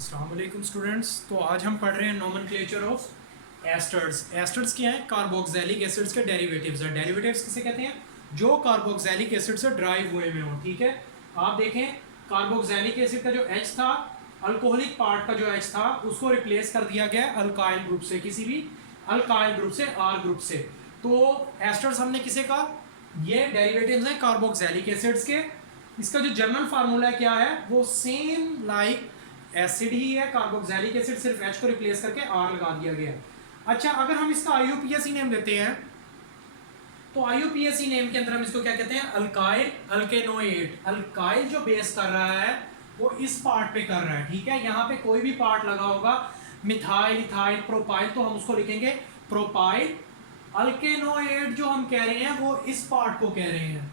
अस्सलाम वालेकुम स्टूडेंट्स। तो आज हम पढ़ रहे हैं नोमेनक्लेचर ऑफ एस्टर्स। एस्टर्स क्या है? कार्बोक्सिलिक एसिड्स के डेरिवेटिव्स है। डेरिवेटिव्स किसे कहते हैं? जो कार्बोक्सिलिक एसिड से ड्राइव हुए में हो। ठीक है, आप देखें कार्बोक्सिलिक एसिड का जो H था, अल्कोहलिक पार्ट का जो H था, उसको रिप्लेस कर दिया गया अल्काइल ग्रुप से, किसी भी अल्काइल ग्रुप से, R ग्रुप से। तो एस्टर्स हमने किसे कहा? ये डेरिवेटिव्स हैं कार्बोक्सिलिक एसिड्स के। इसका जो जनरल फार्मूला क्या है, वो सेम लाइक एसिड ही है, कार्बोक्सिलिक एसिड, सिर्फ H को रिप्लेस करके R लगा दिया गया। अच्छा, अगर हम इसका IUPAC नेम देते हैं तो IUPAC नेम के अंदर हम इसको क्या कहते हैं? अल्काइल अल्केनोएट। अल्काइल जो बेस कर रहा है वो इस पार्ट पे कर रहा है। ठीक है, यहाँ पे कोई भी पार्ट लगा होगा, मिथाइल, इथाइल, प्रोपाइल, तो हम उसको लिखेंगे प्रोपाइल। अल्केनोएट जो हम कह रहे हैं वो इस पार्ट को कह रहे हैं।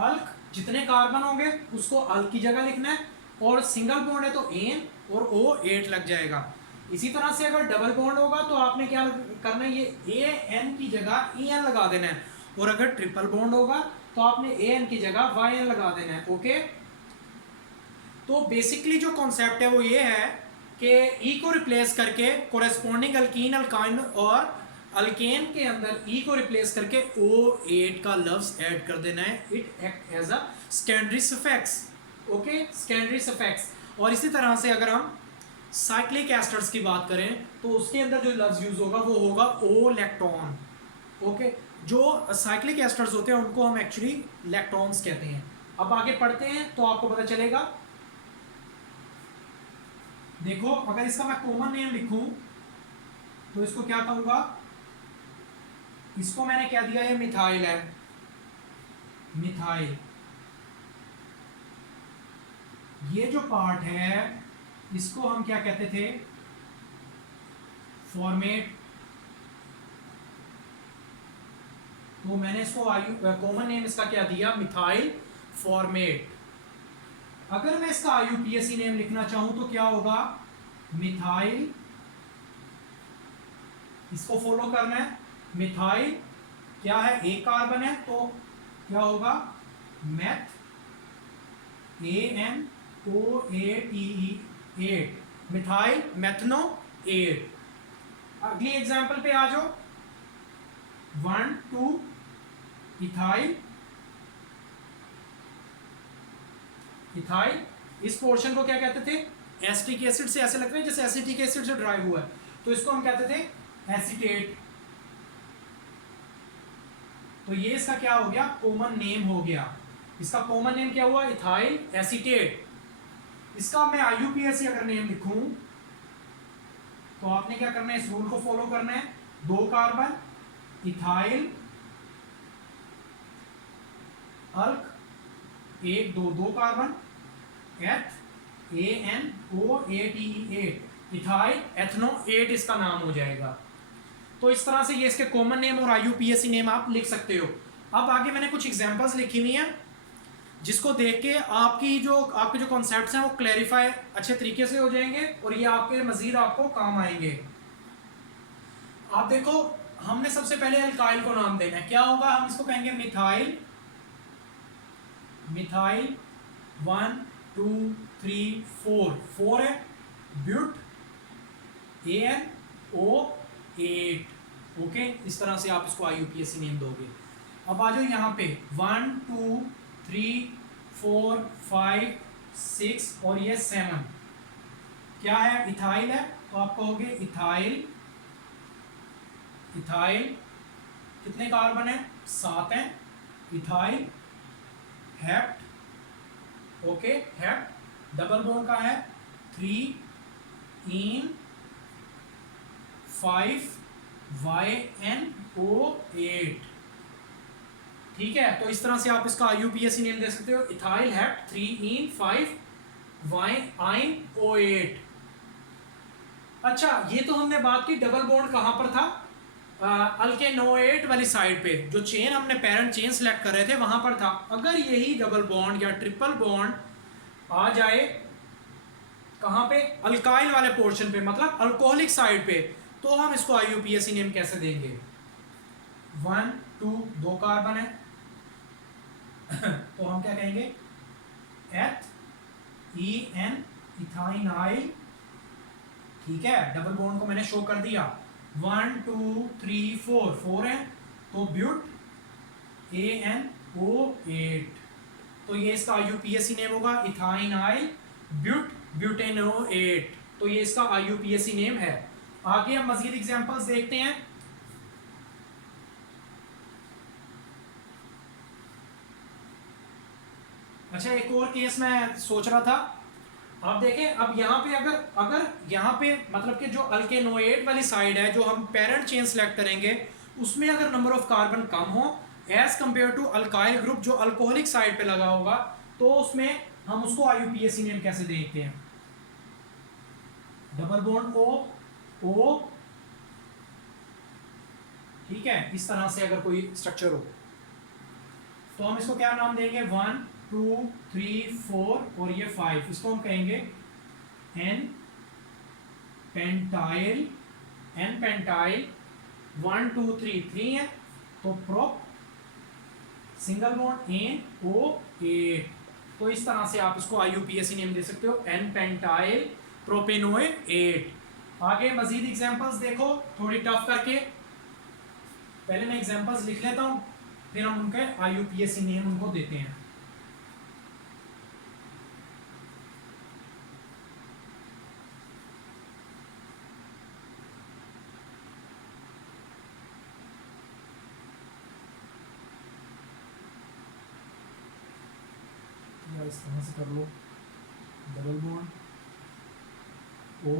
अल्क जितने कार्बन होंगे उसको अल्क की जगह लिखना है, और सिंगल बॉन्ड है तो एन और O8 लग जाएगा। इसी तरह से अगर डबल बॉन्ड होगा तो आपने क्या करना है? ये AN की जगह EN लगा देना है, और अगर ट्रिपल बॉन्ड होगा तो आपने AN की जगह YN लगा देना है। ओके, तो बेसिकली जो कॉन्सेप्ट है वो ये है कि E को रिप्लेस करके कोरेस्पॉन्डिंग अल्कीन, अल्काइन और अल्केन के अंदर E को रिप्लेस करके O8 का लफ्ज ऐड कर देना है। It act as a secondary suffix. Okay, secondary suffix. और इसी तरह से अगर हम साइक्लिक एस्टर्स की बात करें तो उसके अंदर जो लफ्ज यूज होगा वो होगा ओ लैक्टोन। ओके, जो साइक्लिक एस्टर्स होते हैं उनको हम एक्चुअली लैक्टोन्स कहते हैं। अब आगे पढ़ते हैं तो आपको पता चलेगा। देखो, अगर इसका मैं कॉमन नेम लिखूं तो इसको क्या कहूंगा? इसको मैंने क्या दिया? ये मिथाइल है, मिथाइल। ये जो पार्ट है इसको हम क्या कहते थे? फॉर्मेट। तो मैंने इसको कॉमन नेम इसका क्या दिया? Methyl formate. अगर मैं इसका IUPAC नेम लिखना चाहूं तो क्या होगा? मिथाइल, इसको फॉलो करना है। मिथाइल क्या है? एक कार्बन है तो क्या होगा? मैथ, ANOATE, मिथाइल मैथनो 8। अगली एग्जांपल पे आ जाओ। 1 2 इथाइल। इथाइल, इस पोर्शन को क्या कहते थे? एसिटिक एसिड से, ऐसे लगता है जैसे एसिटिक एसिड से ड्राइव हुआ है, तो इसको हम कहते थे एसीटेट। तो ये इसका क्या हो गया? कॉमन नेम हो गया। इसका कॉमन नेम क्या हुआ? Ethyl acetate. इसका मैं IUPAC अगर नेम लिखूं तो आपने क्या करना है? इस रूल को फॉलो करना है। 2 कार्बन, इथाइल, अल्क, 1 2 2 कार्बन, एथ, ANOATE, इथाइल एथनो 8 इसका नाम हो जाएगा। तो इस तरह से ये इसके कॉमन नेम और IUPAC नेम आप लिख सकते हो। अब आगे मैंने कुछ एग्जांपल्स लिखी हुई हैं जिसको देख के आपके जो कॉन्सेप्ट्स हैं वो क्लैरिफाई अच्छे तरीके से हो जाएंगे, और ये आपके मजीद आपको काम आएंगे। आप देखो, हमने सबसे पहले अल्काइल को नाम देना है। क्या होगा? हम इसको कहेंगे मिथाइल। मिथाइल 1 2 3 4 है। ब्यूट, ANO8। ओके, इस तरह से आप इसको IUPAC नेम दोगे। अब आ जाओ यहाँ पे 1 2 3 4 5 6 और ये 7 क्या है? इथाइल है, तो आप कहोगे इथाइल। इथाइल कितने कार्बन है? 7 है। Ethyl hept. Okay, hept double bond का है 3 इन 5 YNO8। ठीक है, तो इस तरह से आप इसका IUPAC नेम दे सकते हो। इथाइल हेप्ट 3 इन 5 YNO8। अच्छा, ये तो हमने बात की डबल बॉन्ड कहां पर था? अल्केनोएट वाली साइड पे, जो चेन हमने पैरेंट चेन सेलेक्ट कर रहे थे वहां पर था। अगर यही डबल बॉन्ड या ट्रिपल बॉन्ड आ जाए कहां पे? अल्काइल वाले पोर्शन पे, मतलब अल्कोहलिक साइड पे, तो हम इसको IUPAC नेम कैसे देंगे? 1 2 2 कार्बन है तो हम क्या कहेंगे? एथ EN इथाइनाइल, ठीक है, डबल बॉन्ड को मैंने शो कर दिया, 1 2 3 4, 4 है, तो ब्यूट ANO8, तो ये इसका IUPAC नेम होगा, इथाइनाइल ब्यूटेनोएट, तो ये इसका IUPAC नेम है। आगे हम मजीद एग्जांपल्स देखते हैं। अच्छा, एक और केस मैं सोच रहा था, आप देखें, अब यहाँ पे अगर अगर यहाँ पे मतलब कि जो अल्केनोएट वाली साइड है, जो हम पेरेंट चेन सेलेक्ट करेंगे, उसमें अगर नंबर ऑफ कार्बन कम हो as compare to alkyl group जो अल्कोहलिक साइड पे लगा होगा, तो उसमें हम उसको IUPAC नेम कैसे देखते हैं? डबल बॉन्ड O, ठीक है, इस तरह से अगर कोई स्ट्रक्चर हो तो हम इसको क्या नाम देंगे? 1 2 3 4 और ये 5, इसको हम कहेंगे N पेंटाइल, N पेंटाइल 1 2 3 3 है, तो प्रोप सिंगल बॉन्ड NO8, तो इस तरह से आप इसको IUPAC नेम दे सकते हो, N पेंटाइल प्रोपेनोएट। आगे मजीद एग्जांपल्स देखो, थोड़ी टफ करके, पहले मैं एग्जांपल्स लिख लेता हूं, फिर हम उनके IUPAC नेम उनको देते हैं। या इस तरह से कर लो, डबल बॉन्ड O,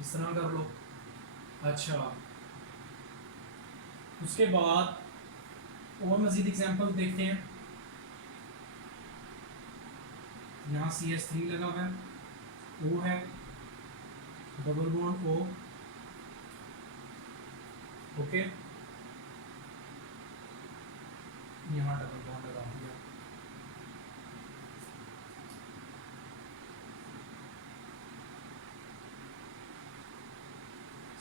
इस तरह कर लो। अच्छा, उसके बाद और मजीद एग्जांपल देखते हैं। यहाँ CH3 लगा हुआ है, O है, डबल बॉन्ड O, ओके, यहाँ डबल बॉन्ड लगा दिया,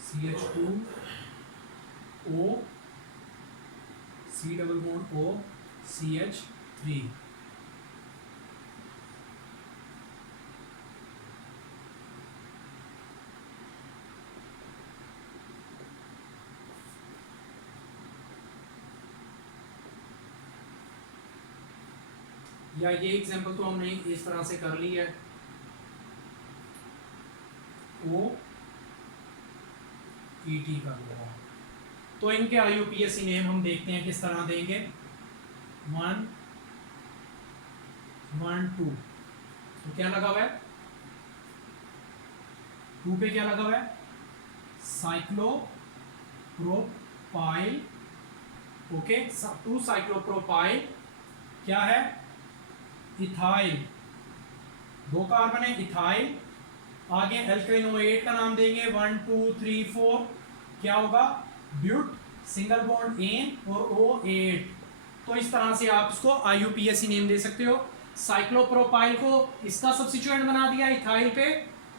CH2 O, C double bond O, CH3, या ये एग्जांपल तो हमने इस तरह से कर ली है, O ET कर लो, तो इनके IUPAC नेम हम देखते हैं किस तरह देंगे। 1 1 2, तो क्या लगा हुआ है? 2 पे क्या लगा हुआ है? साइक्लोप्रोपाइल, ओके, 2 साइक्लोप्रोपाइल, क्या है? इथाइल, 2 कार्बन है, इथाइल। आगे एल्केनोएट का नाम देंगे, 1 2 3 4, क्या होगा? ब्यूट सिंगल बॉन्ड N और O8, तो इस तरह से आप इसको IUPAC नेम दे सकते हो। साइक्लोप्रोपाइल को इसका सब्स्टिट्यूएंट बना दिया इथाइल पे,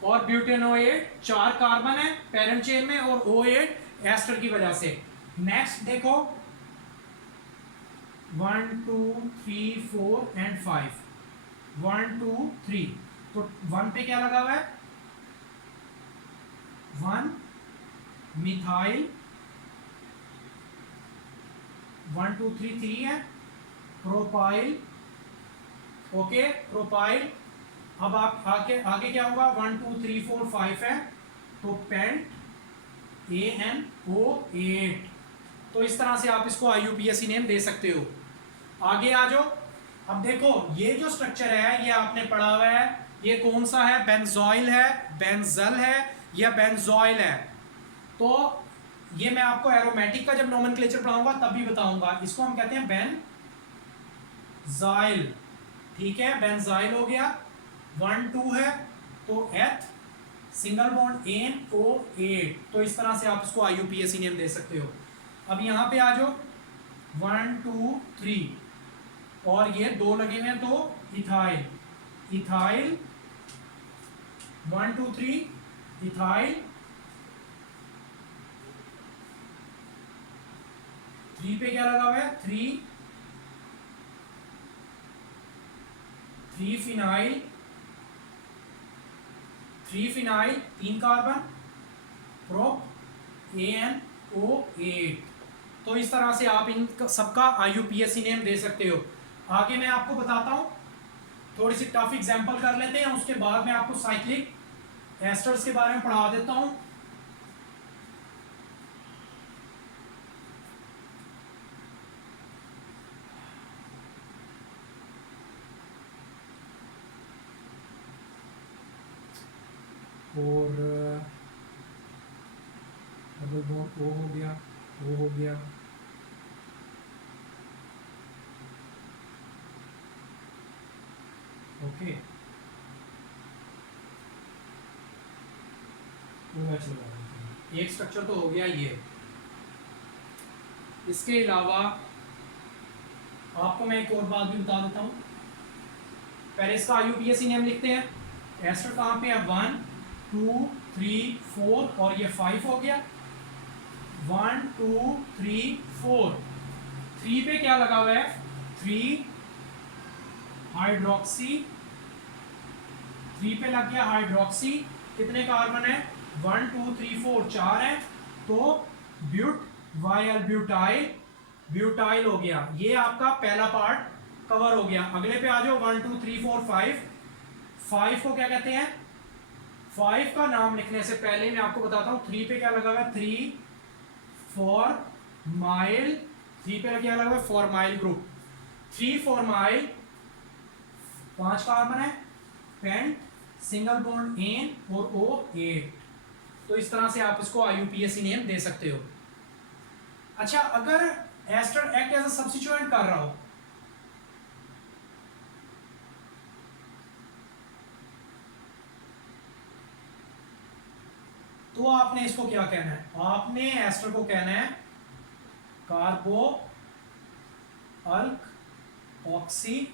और ब्यूटेनोएट 4 कार्बन है पेरेंट चेन में, और O8 एस्टर की वजह से। नेक्स्ट देखो, 1 2 3 4 एंड 5, 1 2 3, तो 1 पे क्या लगा हुआ है? 1 मिथाइल, 1 2 3 3 है, प्रोपाइल, ओके, प्रोपाइल। अब आप आगे आगे क्या होगा? 1 2 3 4 5 है, तो पेंट ANO8, तो इस तरह से आप इसको IUPAC नेम दे सकते हो। आगे आ जाओ, अब देखो ये जो स्ट्रक्चर है ये आपने पढ़ा हुआ है, ये कौन सा है? बेंजोइल है, बेंजल है, या बेंजोइल है। तो ये मैं आपको एरोमेटिक का जब नोमेनक्लेचर पढ़ाऊंगा तब भी बताऊंगा, इसको हम कहते हैं बेंजाइल, ठीक है, बेंजाइल हो गया। 1 2 है, तो एथ सिंगल बॉन्ड NO8, तो इस तरह से आप इसको IUPAC नेम दे सकते हो। अब यहाँ पे आ जाओ, 1 2 3, और ये 2 लगे हुए हैं, तो इथाइल, इथाइल 1 2 3, इथाइल 3 पे क्या लगा हुआ है, three phenyl, 3 carbon, prop ANO8। तो इस तरह से आप इन सबका IUPAC नेम दे सकते हो। आगे मैं आपको बताता हूँ, थोड़ी सी टफ एग्जांपल कर लेते हैं, उसके बाद मैं आपको साइक्लिक एस्टर्स के बारे में पढ़ा देता हूँ। और डबल बॉन्ड O हो गया, O हो गया, ओके, OH लगा देते हैं। एक स्ट्रक्चर तो हो गया ये। इसके अलावा आपको मैं एक और बात भी बता देता हूँ। पहले इसका IUPAC नेम लिखते हैं। एस्टर कहाँ पे है, 1 2 3 4 और ये 5 हो गया। 1 2 3 4, 3 पे क्या लगा हुआ है, 3 हाइड्रोक्सी, 3 पे लग गया हाइड्रोक्सी। कितने कार्बन है, 1 2 3 4 4 है, तो वायल ब्यूटाइल, ब्यूटाइल हो गया। ये आपका पहला पार्ट कवर हो गया। अगले पे आ जाओ, 1 2 3 4 5। 5 को क्या कहते हैं, 5 का नाम लिखने से पहले मैं आपको बताता हूँ 3 पे क्या लगा हुआ है, 3 फॉर माइल, 3 पे क्या लगा हुआ है, for mile group, 3 for mile, 5 carbon है, पेंट, सिंगल बॉन्ड एन और O8। तो इस तरह से आप इसको IUPAC नेम दे सकते हो। अच्छा, अगर ester act as a substituent कर रहा हो, तो आपने इसको क्या कहना है, आपने एस्टर को कहना है कार्बो अल्क ऑक्सी।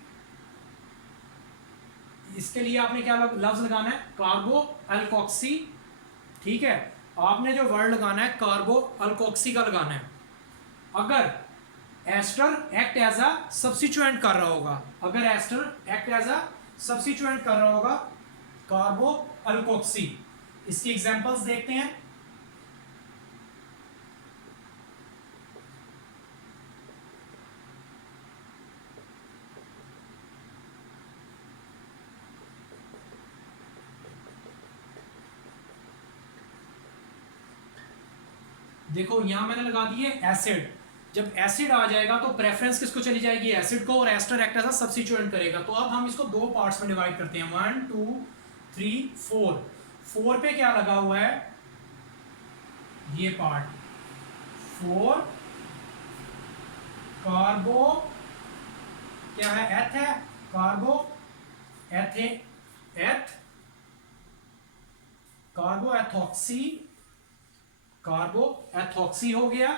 इसके लिए आपने क्या लफ्ज लगाना है, कार्बो अल्कोक्सी। ठीक है, आपने जो वर्ड लगाना है कार्बो अल्कोक्सी का लगाना है। अगर ester act as a substituent कर रहा होगा, अगर ester act as a substituent कर रहा होगा कार्बो अल्कोक्सी। इसकी एग्जांपल्स देखते हैं। देखो यहां मैंने लगा दिए एसिड। जब एसिड आ जाएगा तो प्रेफरेंस किसको चली जाएगी, एसिड को, और ester act as a substituent करेगा। तो अब हम इसको दो पार्ट्स में डिवाइड करते हैं, 1 2 3 4। 4 पे क्या लगा हुआ है, ये पार्ट 4 कार्बो, क्या है, एथ है, कार्बो एथे, एथ, कार्बो एथॉक्सी, कार्बो एथॉक्सी हो गया।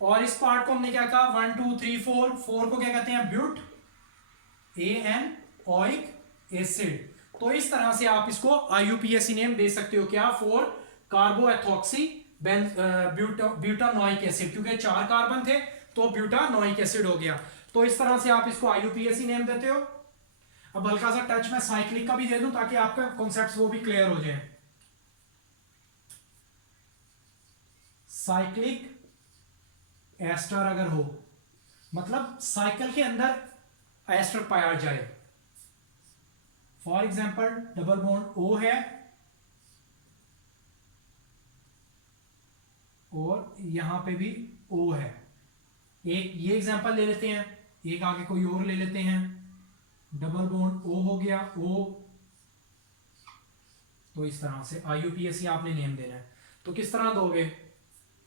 और इस पार्ट को हमने क्या कहा, 1 2 3 4, 4 को क्या कहते हैं, ब्यूट, AN ओइक एसिड। तो इस तरह से आप इसको IUPAC नेम दे सकते हो, क्या, 4 कार्बो एथॉक्सी ब्यूटानोइक एसिड, क्योंकि 4 कार्बन थे तो ब्यूटानोइक एसिड हो गया। तो इस तरह से आप इसको IUPAC नेम देते हो। अब हल्का सा टच मैं साइक्लिक का भी दे दूं ताकि आपका कॉन्सेप्ट वो भी क्लियर हो जाए। साइक्लिक एस्टर अगर हो, मतलब साइकिल के अंदर एस्टर पाया जाए। For example double bond O है और यहां पे भी O है। एक ये एग्जांपल ले लेते हैं, एक आगे कोई और ले लेते हैं। डबल बॉन्ड O हो गया, O। तो इस तरह से IUPAC आपने नेम देना है। तो किस तरह दोगे,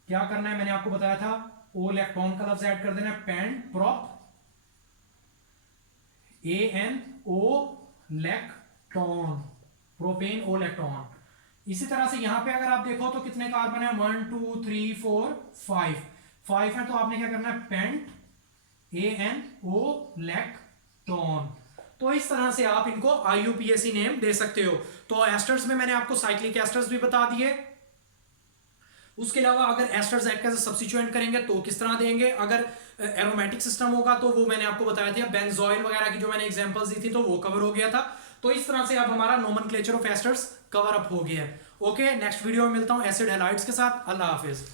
क्या करना है, मैंने आपको बताया था, O इलेक्ट्रॉन का लफ्ज ऐड कर देना है, pent prop ANO electron, propane O electron. इसी तरह से यहां पे अगर आप देखो तो कितने कार्बन है, 1 2 3 4 5 है, तो आपने क्या करना है, पेंट ANO इलेक्ट्रॉन। तो इस तरह से आप इनको IUPAC नेम दे सकते हो। तो एस्टर्स में मैंने आपको साइक्लिक एस्टर्स भी बता दिए। उसके अलावा अगर एस्टर्स एक्ट एज सब्स्टिट्यूएंट करेंगे तो किस तरह देंगे, अगर एरोमेटिक सिस्टम होगा तो वो मैंने आपको बताया था, बेंजोइल वगैरह की जो मैंने एग्जांपल्स दी थी तो वो कवर हो गया था। तो इस तरह से अब हमारा nomenclature of esters cover up हो गया है। ओके, नेक्स्ट वीडियो में मिलता हूं एसिड हैलाइड्स के साथ। अल्लाह हाफिज।